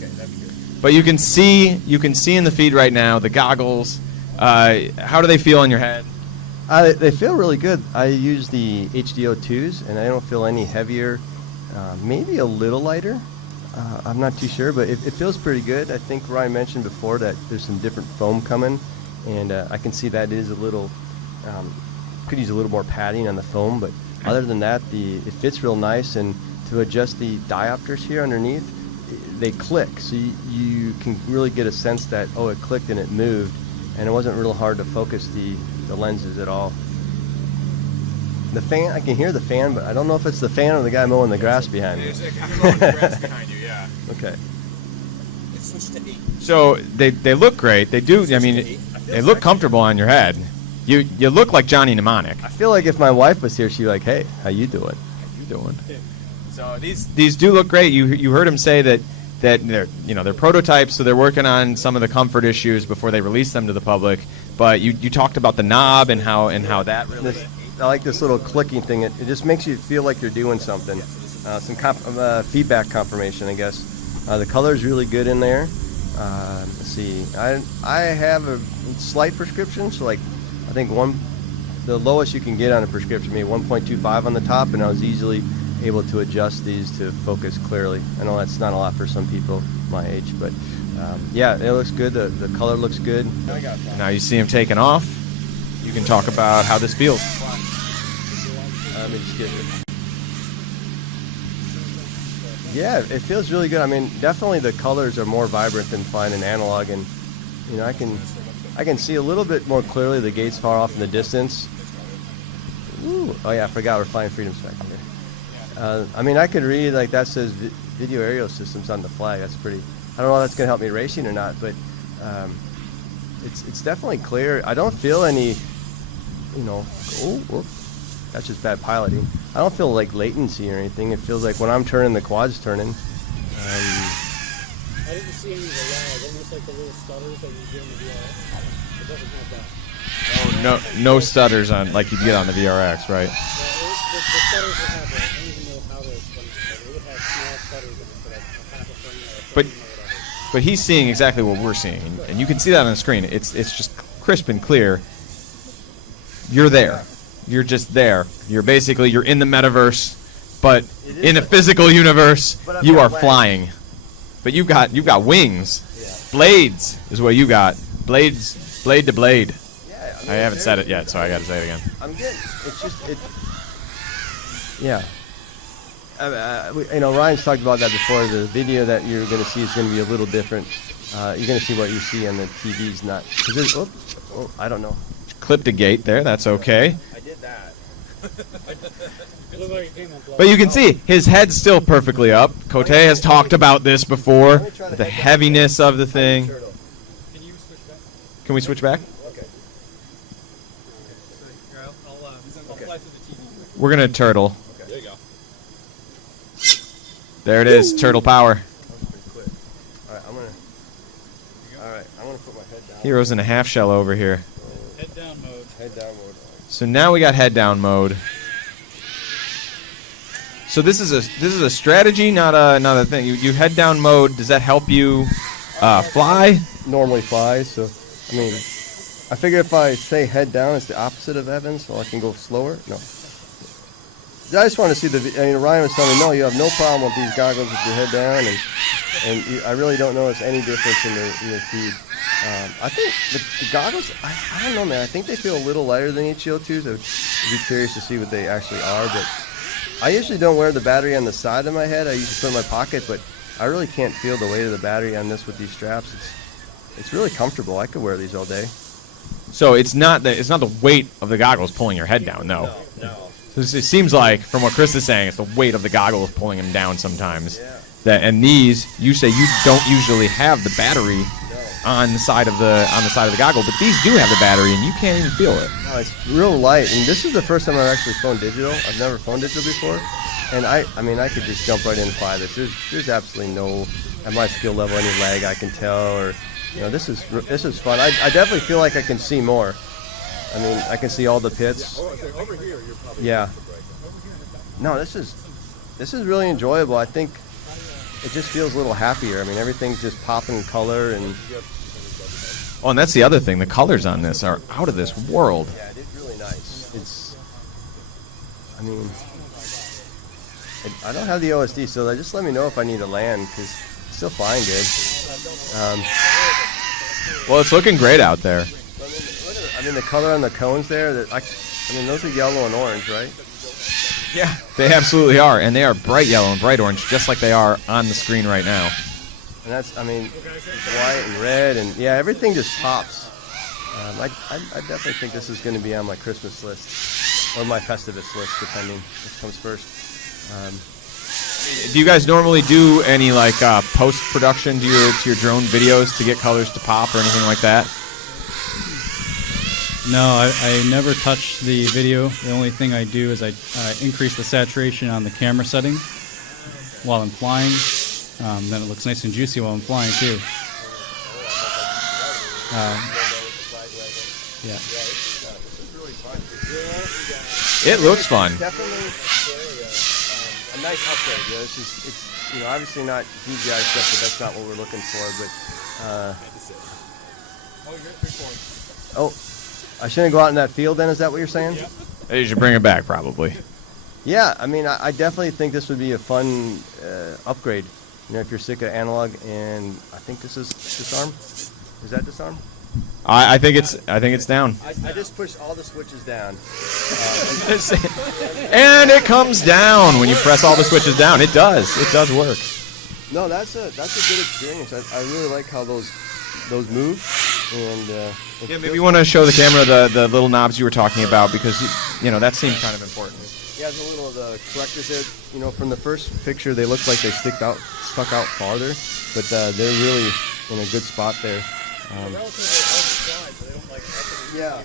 Okay, that'd be good. But you can see in the feed right now the goggles. How do they feel on your head? They feel really good. I use the HDO2s, and I don't feel any heavier. Maybe a little lighter. I'm not too sure, but it feels pretty good. I think Ryan mentioned before that there's some different foam coming, and I can see that is a little, could use a little more padding on the foam, but other than that, it fits real nice, and to adjust the diopters here underneath, they click, so you can really get a sense that, oh, it clicked and it moved, and it wasn't real hard to focus the lenses at all. The fan, I can hear the fan, but I don't know if it's the fan or the guy mowing the grass behind me. There's a guy mowing the grass behind you, yeah. Okay. It switched to 8. So they look great. They do. I mean, they look comfortable on your head. You look like Johnny Mnemonic. I feel like if my wife was here, she'd be like, "Hey, how you doing? How you doing?" So these do look great. You heard him say that they're prototypes, so they're working on some of the comfort issues before they release them to the public. But you talked about the knob and how that really. I like this little clicking thing. It just makes you feel like you're doing something. Some feedback confirmation, I guess. The color is really good in there. Let's see. I have a slight prescription, so like I think the lowest you can get on a prescription, maybe 1.25 on the top, and I was easily able to adjust these to focus clearly. I know that's not a lot for some people my age, but yeah, it looks good. The color looks good. Now you see him taking off. You can talk about how this feels. Let me just get it. Yeah, it feels really good. I mean, definitely the colors are more vibrant than flying in analog, and I can see a little bit more clearly. The gate's far off in the distance. Ooh, oh yeah, I forgot we're flying Freedom Spec here. I mean, I could read like that says video aerial systems on the flag. That's pretty. I don't know if that's gonna help me racing or not, but it's definitely clear. I don't feel any, that's just bad piloting. I don't feel like latency or anything. It feels like when I'm turning, the quad's turning. I didn't see any of the lag, almost like the little stutters that you do in the VRX. It doesn't have that. Oh, no stutters on like you get on the VRX, right? The stutters would have that. I don't even know how to explain it. It would have small stutters in it for like a half a frame or a frame or whatever. But he's seeing exactly what we're seeing, and you can see that on the screen. It's just crisp and clear. You're there. You're just there. You're in the metaverse, but in a physical universe, you are flying. But you've got wings. Yeah. Blades is what you got. Blade to blade. Yeah, I haven't said it yet, so I got to say it again. I'm good. It's just yeah. Ryan's talked about that before. The video that you're going to see is going to be a little different. You're going to see what you see on the TV's not. I don't know. Clipped a gate there. That's okay. I did that. It looked like it came on But you can see his head's still perfectly up. Cote has talked about this before. The heaviness of the thing. Can you switch back? Can we switch back? Okay. I'll fly through the TV. We're gonna turtle. There you go. There it is. Turtle power. That was pretty quick. All right, I'm gonna put my head down. Heroes in a half shell over here. Head down mode. Head down mode. So now we got head down mode. So this is a strategy, not a thing. You head down mode. Does that help you fly? Normally fly, so I mean, I figure if I say head down, it's the opposite of Evans, so I can go slower. No. I just want to see Ryan was telling me, no, you have no problem with these goggles with your head down, and I really don't notice any difference in the feed. I think the goggles, I don't know, man. I think they feel a little lighter than HDO2s. I'd be curious to see what they actually are, but I usually don't wear the battery on the side of my head. I usually put it in my pocket, but I really can't feel the weight of the battery on this with these straps. It's really comfortable. I could wear these all day. So it's not the weight of the goggles pulling your head down, no. No. So it seems like, from what Chris is saying, it's the weight of the goggles pulling him down sometimes. Yeah. And these, you say you don't usually have the battery on the side of the goggle, but these do have the battery, and you can't even feel it. No, it's real light, and this is the first time I've actually flown digital. I've never flown digital before, and I could just jump right in and fly this. There's absolutely no, at my skill level, any lag I can tell, or this is fun. I definitely feel like I can see more. I mean, I can see all the pits. Over here, you're probably Yeah. No, this is really enjoyable. I think it just feels a little happier. I mean, everything's just popping in color, and Oh, and that's the other thing. The colors on this are out of this world. yeah, it is really nice. I mean, I don't have the OSD, so just let me know if I need to land, because it's still flying good. Well, it's looking great out there. I mean, the color on the cones there, I mean, those are yellow and orange, right? Yeah, they absolutely are, and they are bright yellow and bright orange, just like they are on the screen right now. And that's, I mean, white and red, and yeah, everything just pops. I definitely think this is going to be on my Christmas list, or my Festivus list, depending which comes first. Do you guys normally do any like post-production to your drone videos to get colors to pop or anything like that? No, I never touch the video. The only thing I do is I increase the saturation on the camera setting while I'm flying. Then it looks nice and juicy while I'm flying too. Yeah. It looks fun. Definitely a nice upgrade. You know, it's obviously not DJI stuff, but that's not what we're looking for. But I shouldn't go out in that field. Then is that what you're saying? You should bring it back, probably. Yeah, I mean, I definitely think this would be a fun upgrade. You know, if you're sick of analog, and I think this is disarm. Is that disarm? I think it's down. I just pushed all the switches down. And it comes down when you press all the switches down. It does work. No, that's a good experience. I really like how those move, and Yeah, maybe you want to show the camera the little knobs you were talking about, because that seemed kind of important. yeah, the little correctors there. You know, from the first picture, they look like they stuck out farther, but they're really in a good spot there. Yeah.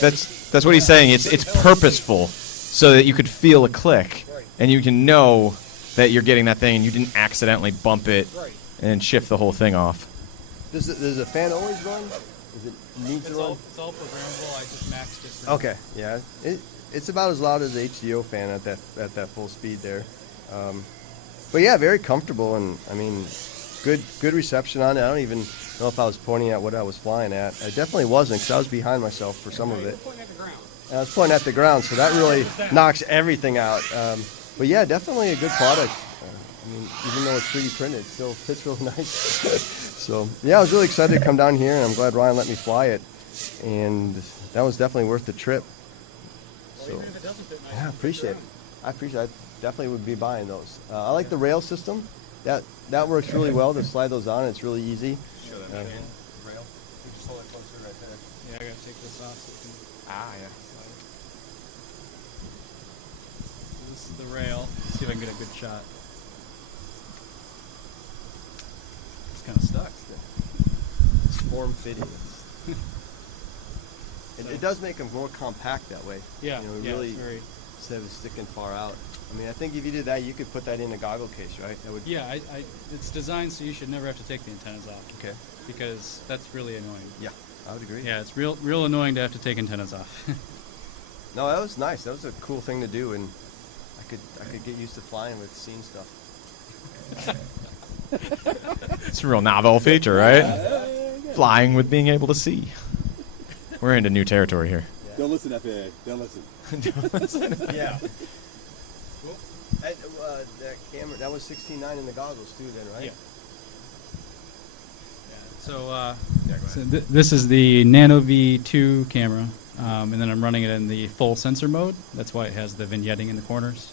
That's what he's saying. It's purposeful, so that you could feel a click, and you can know that you're getting that thing, and you didn't accidentally bump it and shift the whole thing off. Does the fan always run? Does it need to run? It's all programmable. I just maxed it. Okay, yeah. It's about as loud as the HDO fan at that full speed there. But yeah, very comfortable, and I mean, good reception on it. I don't even know if I was pointing at what I was flying at. I definitely wasn't, because I was behind myself for some of it. And I was pointing at the ground, so that really knocks everything out. But yeah, definitely a good product. I mean, even though it's 3D printed, it still fits really nice. So yeah, I was really excited to come down here, and I'm glad Ryan let me fly it. And that was definitely worth the trip. So yeah, I appreciate it. I definitely would be buying those. I like the rail system. That works really well to slide those on. It's really easy. Show that rail. Just hold it closer right there. Yeah, I gotta take this off. Yeah. So this is the rail. Let's see if I can get a good shot. It's kind of stuck still. It's form fitting. It does make them more compact that way. Yeah, You know, yeah, really, it's very. instead of sticking far out. I mean, I think if you did that, you could put that in a goggle case, right? That would. Yeah, it's designed so you should never have to take the antennas off, Okay. because that's really annoying. Yeah, I would agree. Yeah, it's real annoying to have to take antennas off. No, that was nice. That was a cool thing to do, and I could get used to flying with seeing stuff. It's a real novel feature, right? Flying with being able to see. We're into new territory here. Don't listen, FAA. Don't listen. Yeah. That camera, that was 16:9 in the goggles too, then, right? Yeah. So, this is the Nano V2 camera, and then I'm running it in the full sensor mode. That's why it has the vignetting in the corners.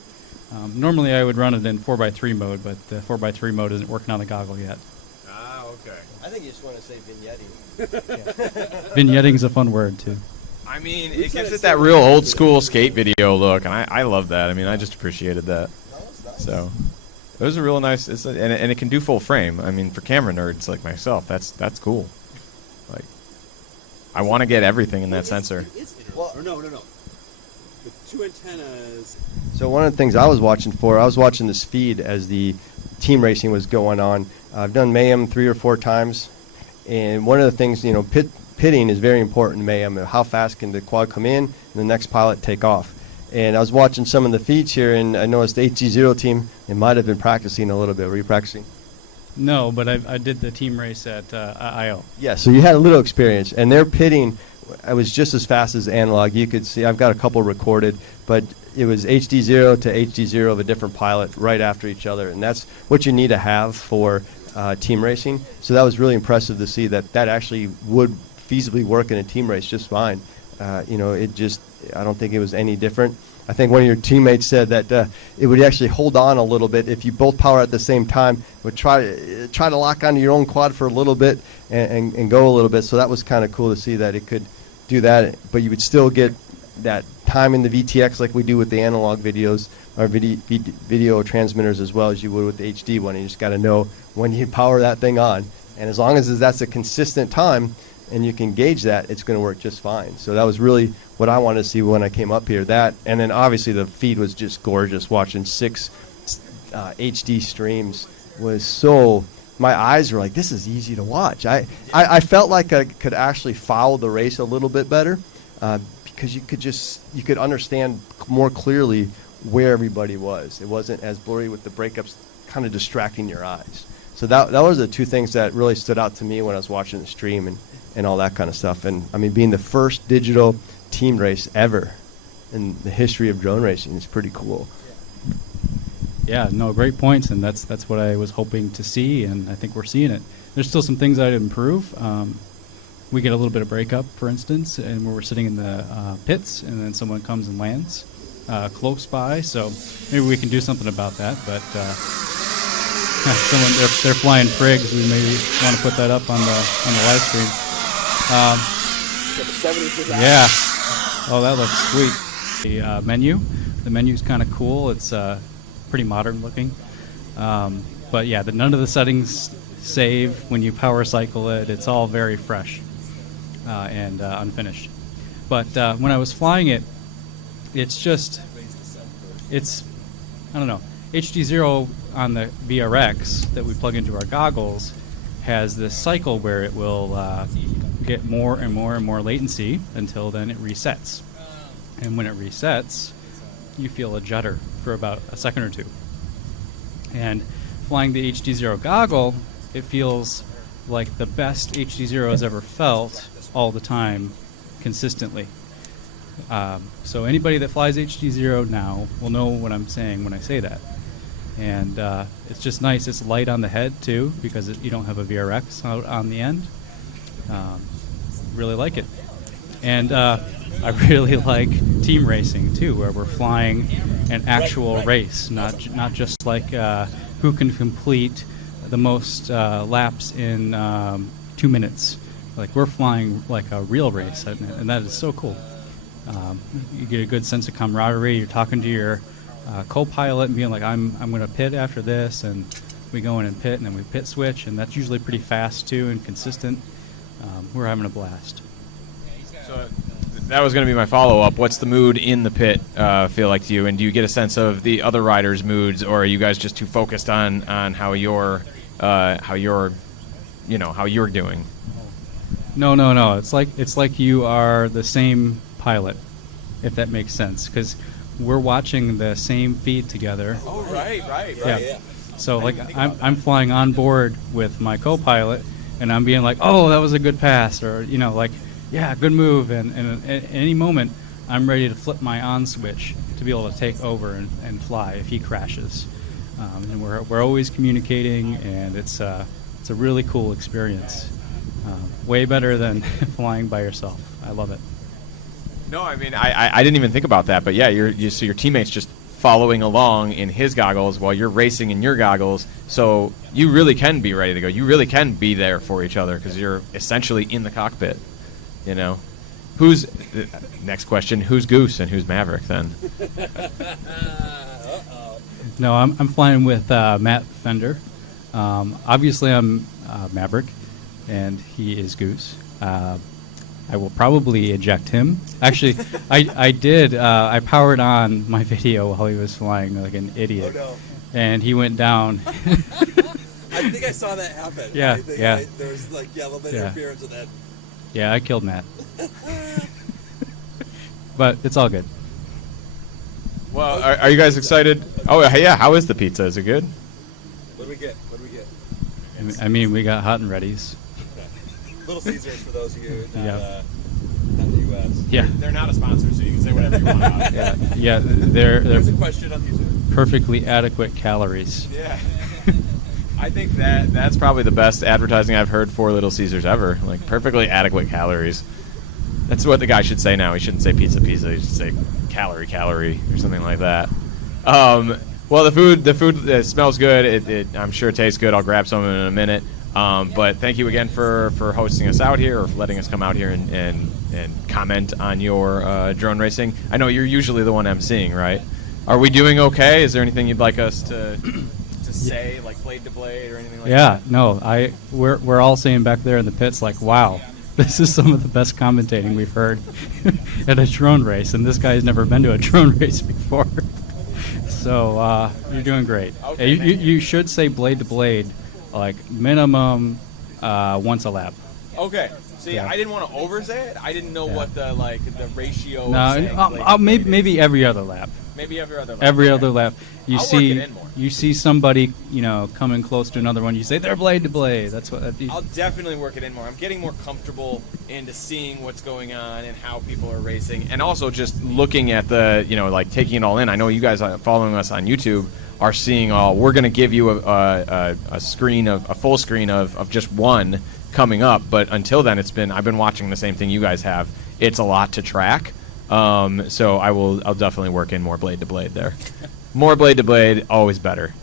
Normally I would run it in 4x3 mode, but the 4x3 mode isn't working on the goggle yet. Ah, okay. I think you just want to say vignetting. Vignetting's a fun word too. I mean, it gives it that real old school skate video look, and I love that. I mean, I just appreciated that. So, it was a real nice, and it can do full frame. I mean, for camera nerds like myself, that's cool. Like, I want to get everything in that sensor. Well, no. The two antennas. So one of the things I was watching the speed as the team racing was going on. I've done Mayhem 3 or 4 times, and one of the things, you know, pitting is very important in Mayhem. How fast can the quad come in and the next pilot take off? And I was watching some of the feeds here, and I noticed the HDZero team, they might have been practicing a little bit. Were you practicing? No, but I did the team race at IO. Yeah, so you had a little experience, and their pitting, I was just as fast as analog. You could see, I've got a couple recorded, but it was HDZero to HDZero of a different pilot right after each other, and that's what you need to have for team racing. So that was really impressive to see that that actually would feasibly work in a team race just fine. You know, it just, I don't think it was any different. I think one of your teammates said that it would actually hold on a little bit if you both power at the same time. Would try to lock onto your own quad for a little bit and go a little bit. So that was kind of cool to see that it could do that, but you would still get that time in the VTX like we do with the analog videos, or video transmitters, as well as you would with the HD one. You just got to know when you power that thing on, and as long as that's a consistent time and you can gauge that, it's going to work just fine. So that was really what I wanted to see when I came up here. That, and then obviously the feed was just gorgeous. Watching 6 HD streams was so, my eyes were like, this is easy to watch. I felt like I could actually follow the race a little bit better, because you could understand more clearly where everybody was. It wasn't as blurry with the breakups kind of distracting your eyes. So that was the two things that really stood out to me when I was watching the stream and all that kind of stuff. And I mean, being the first digital team race ever in the history of drone racing is pretty cool. Yeah, no, great points, and that's what I was hoping to see, and I think we're seeing it. There's still some things I'd improve. We get a little bit of breakup, for instance, and where we're sitting in the pits, and then someone comes and lands close by, so maybe we can do something about that. But someone they're flying prigs. We maybe want to put that up on the live stream. Yeah. Oh, that looks sweet. The menu. The menu's kind of cool. It's pretty modern looking. But yeah, none of the settings save when you power cycle it. It's all very fresh and unfinished. But when I was flying it, it's I don't know. HDZero on the VRX that we plug into our goggles has this cycle where it will get more and more and more latency until then it resets. And when it resets, you feel a judder for about a second or two. And flying the HDZero goggle, it feels like the best HDZero has ever felt all the time, consistently. So anybody that flies HDZero now will know what I'm saying when I say that. And it's just nice. It's light on the head too, because you don't have a VRX out on the end. Really like it. And I really like team racing too, where we're flying an actual race, not just like who can complete the most laps in 2 minutes. Like, we're flying like a real race, and that is so cool. You get a good sense of camaraderie. You're talking to your co-pilot and being like, I'm going to pit after this, and we go in and pit, and then we pit switch, and that's usually pretty fast too and consistent. We're having a blast. So that was going to be my follow-up. What's the mood in the pit feel like to you, and do you get a sense of the other riders' moods, or are you guys just too focused on how you're doing? No. It's like you are the same pilot, if that makes sense, because we're watching the same feed together. Oh, right. Yeah. So like I'm flying on board with my co-pilot, and I'm being like, oh, that was a good pass, or like, yeah, good move, and at any moment I'm ready to flip my on switch to be able to take over and fly if he crashes. And we're always communicating, and it's a really cool experience. Way better than flying by yourself. I love it. No, I mean, I didn't even think about that, but yeah, so your teammate's just following along in his goggles while you're racing in your goggles, so you really can be ready to go. You really can be there for each other because you're essentially in the cockpit. Who's next question? Who's Goose and who's Maverick then? No, I'm flying with Matt Fender. Obviously, I'm Maverick, and he is Goose. I will probably eject him. Actually, I did. I powered on my video while he was flying like an idiot, and he went down. I think I saw that happen. Yeah. There was a little bit of interference with that. Yeah, I killed Matt. But it's all good. Well, are you guys excited? Oh, yeah. How is the pizza? Is it good? What do we get? What do we get? I mean, we got hot and ready's. Little Caesars for those of you not, Yeah. not in the U.S. Yeah. They're not a sponsor, so you can say whatever you want about it. Yeah, they're There's a question on YouTube. perfectly adequate calories. Yeah. I think that's probably the best advertising I've heard for Little Caesars ever. Like, perfectly adequate calories. That's what the guy should say now. He shouldn't say pizza. He should say calorie, or something like that. Well, the food smells good. I'm sure it tastes good. I'll grab some in a minute. But thank you again for hosting us out here, or for letting us come out here and comment on your drone racing. I know you're usually the one emceeing, right? Are we doing okay? Is there anything you'd like us to say, like blade to blade or anything like that? Yeah, no, we're all saying back there in the pits, like, wow, this is some of the best commentating we've heard at a drone race, and this guy's never been to a drone race before. So you're doing great. Okay, You should say blade to blade, like minimum once a lap. Okay. See, Yeah. I didn't want to oversay it. I didn't know Yeah. what the ratio. Of No, saying blade to maybe blade is. every other lap. Maybe every other lap. Every Okay. other lap, you I'll work see it in more. you see somebody coming close to another one. You say they're blade to blade. That's what. I'll definitely work it in more. I'm getting more comfortable into seeing what's going on and how people are racing, and also just looking at the, like taking it all in. I know you guys following us on YouTube are seeing all. We're going to give you a full screen of just one coming up, but until then, I've been watching the same thing you guys have. It's a lot to track. So I'll definitely work in more blade to blade there. More blade to blade, always better.